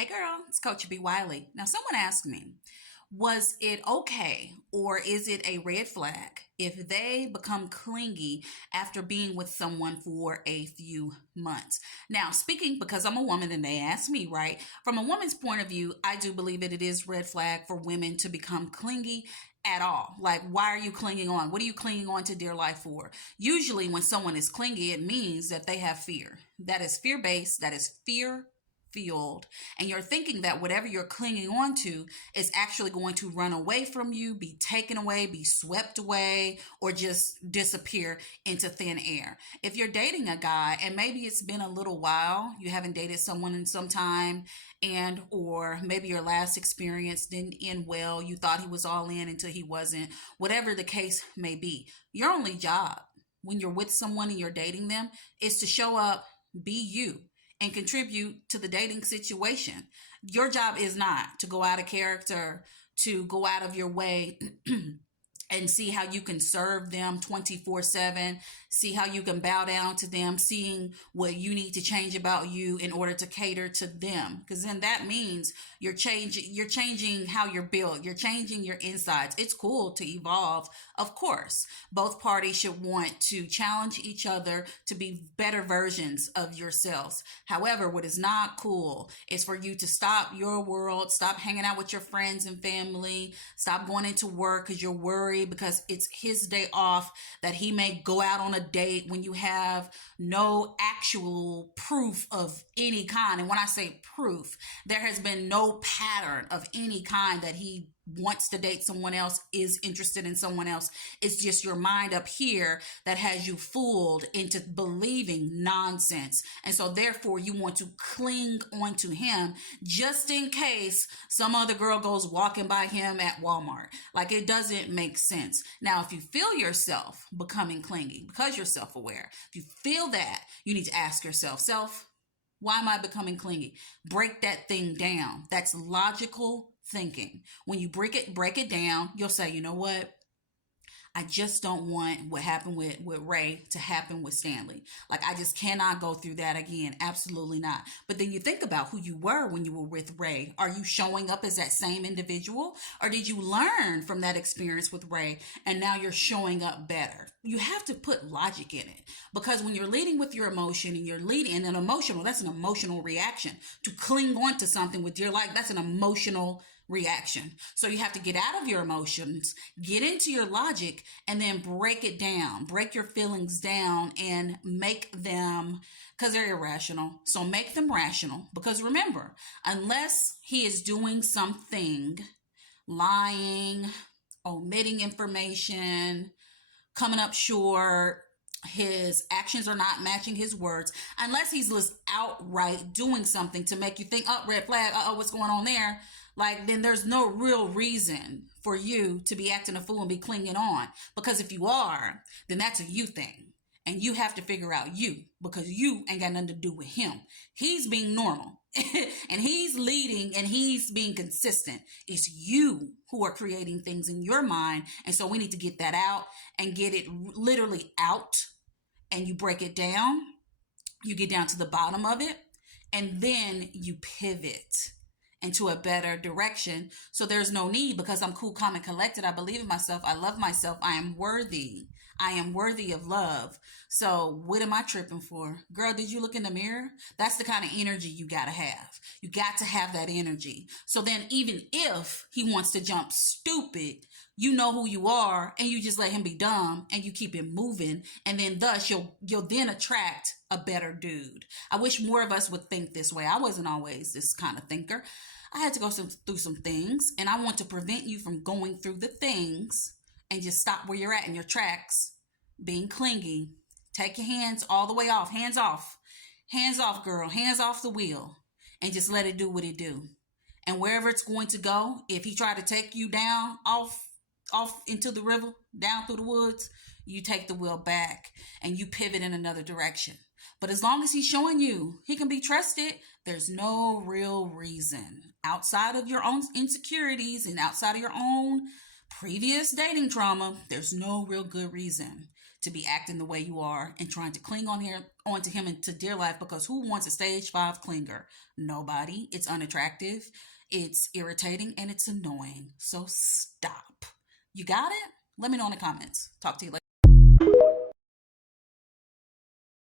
Hey girl, it's Coach B. Wiley. Now, someone asked me, was it okay or is it a red flag if they become clingy after being with someone for a few months? Now, speaking because I'm a woman and they asked me, right? From a woman's point of view, I do believe that it is red flag for women to become clingy at all. Like, why are you clinging on? What are you clinging on to dear life for? Usually, when someone is clingy, it means that they have fear. That is fear based, that is fear fueled, and you're thinking that whatever you're clinging on to is actually going to run away from you, be taken away, be swept away, or just disappear into thin air. If you're dating a guy and maybe it's been a little while, you haven't dated someone in some time, and or maybe your last experience didn't end well, you thought he was all in until he wasn't, whatever the case may be, your only job when you're with someone and you're dating them is to show up, be you, and contribute to the dating situation. Your job is not to go out of character, to go out of your way and see how you can serve them 24/7, see how you can bow down to them, seeing what you need to change about you in order to cater to them. Because then that means you're changing how you're built, you're changing your insides. It's cool to evolve, of course. Both parties should want to challenge each other to be better versions of yourselves. However, what is not cool is for you to stop your world, stop hanging out with your friends and family, stop going into work because you're worried because it's his day off, that he may go out on a date when you have no actual proof of any kind. And when I say proof, there has been no pattern of any kind that he wants to date someone else, is interested in someone else. It's just your mind up here that has you fooled into believing nonsense. And so therefore you want to cling onto him just in case some other girl goes walking by him at Walmart. Like, it doesn't make sense. Now, if you feel yourself becoming clingy because you're self-aware, if you feel that, you need to ask yourself, why am I becoming clingy? Break that thing down. That's logical thinking. When you break it down, you'll say, you know what? I just don't want what happened with Ray to happen with Stanley. Like, I just cannot go through that again. Absolutely not. But then you think about who you were when you were with Ray. Are you showing up as that same individual? Or did you learn from that experience with Ray and now you're showing up better? You have to put logic in it, because when you're leading with your emotion and you're leading in that's an emotional reaction. To cling on to something with your life, that's an emotional reaction. So you have to get out of your emotions, get into your logic, and then break it down, break your feelings down and make them, because they're irrational. So make them rational, because remember, unless he is doing something, lying, omitting information, coming up short, his actions are not matching his words, unless he's just outright doing something to make you think, oh, red flag, what's going on there? Like, then there's no real reason for you to be acting a fool and be clinging on. Because if you are, then that's a you thing. And you have to figure out you, because you ain't got nothing to do with him. He's being normal and he's leading and he's being consistent. It's you who are creating things in your mind. And so we need to get that out and get it literally out. And you break it down. You get down to the bottom of it. And then you pivot into a better direction. So there's no need, because I'm cool, calm, and collected. I believe in myself. I love myself. I am worthy. I am worthy of love. So what am I tripping for? Girl, did you look in the mirror? That's the kind of energy you got to have. You got to have that energy. So then even if he wants to jump stupid, you know who you are and you just let him be dumb and you keep it moving. And then thus you'll then attract a better dude. I wish more of us would think this way. I wasn't always this kind of thinker. I had to go through some things, and I want to prevent you from going through the things and just stop where you're at in your tracks, being clingy. Take your hands all the way off. Hands off, girl. Hands off the wheel, and just let it do what it do. And wherever it's going to go, if he try to take you down off into the river, down through the woods, you take the wheel back and you pivot in another direction. But as long as he's showing you he can be trusted, there's no real reason outside of your own insecurities and outside of your own previous dating trauma. There's no real good reason to be acting the way you are and trying to cling onto him into dear life, because who wants a stage 5 clinger? Nobody. It's unattractive, it's irritating, and it's annoying. So stop. You got it? Let me know in the comments. Talk to you later.